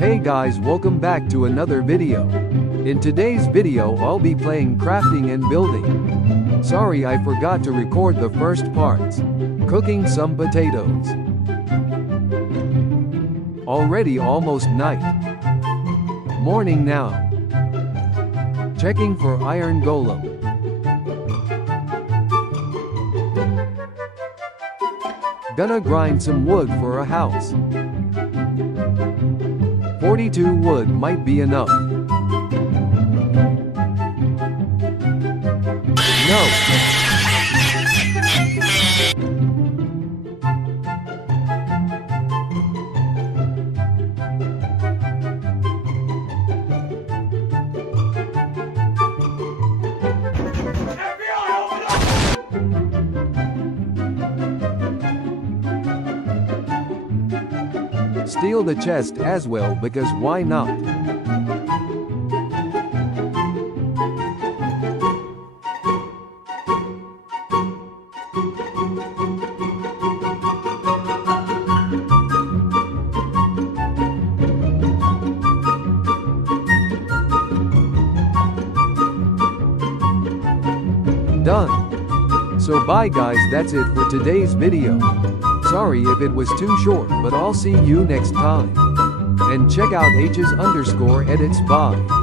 Hey guys, welcome back to another video. In today's video I'll be playing crafting and building. Sorry I forgot to record the first parts. Cooking some potatoes. Already almost night. Morning now. Checking for iron golem. Gonna grind some wood for a house. 42 wood might be enough. No. Steal the chest as well because why not? Done. So bye guys, that's it for today's video. Sorry if it was too short, but I'll see you next time. And check out H's_edits. Bye.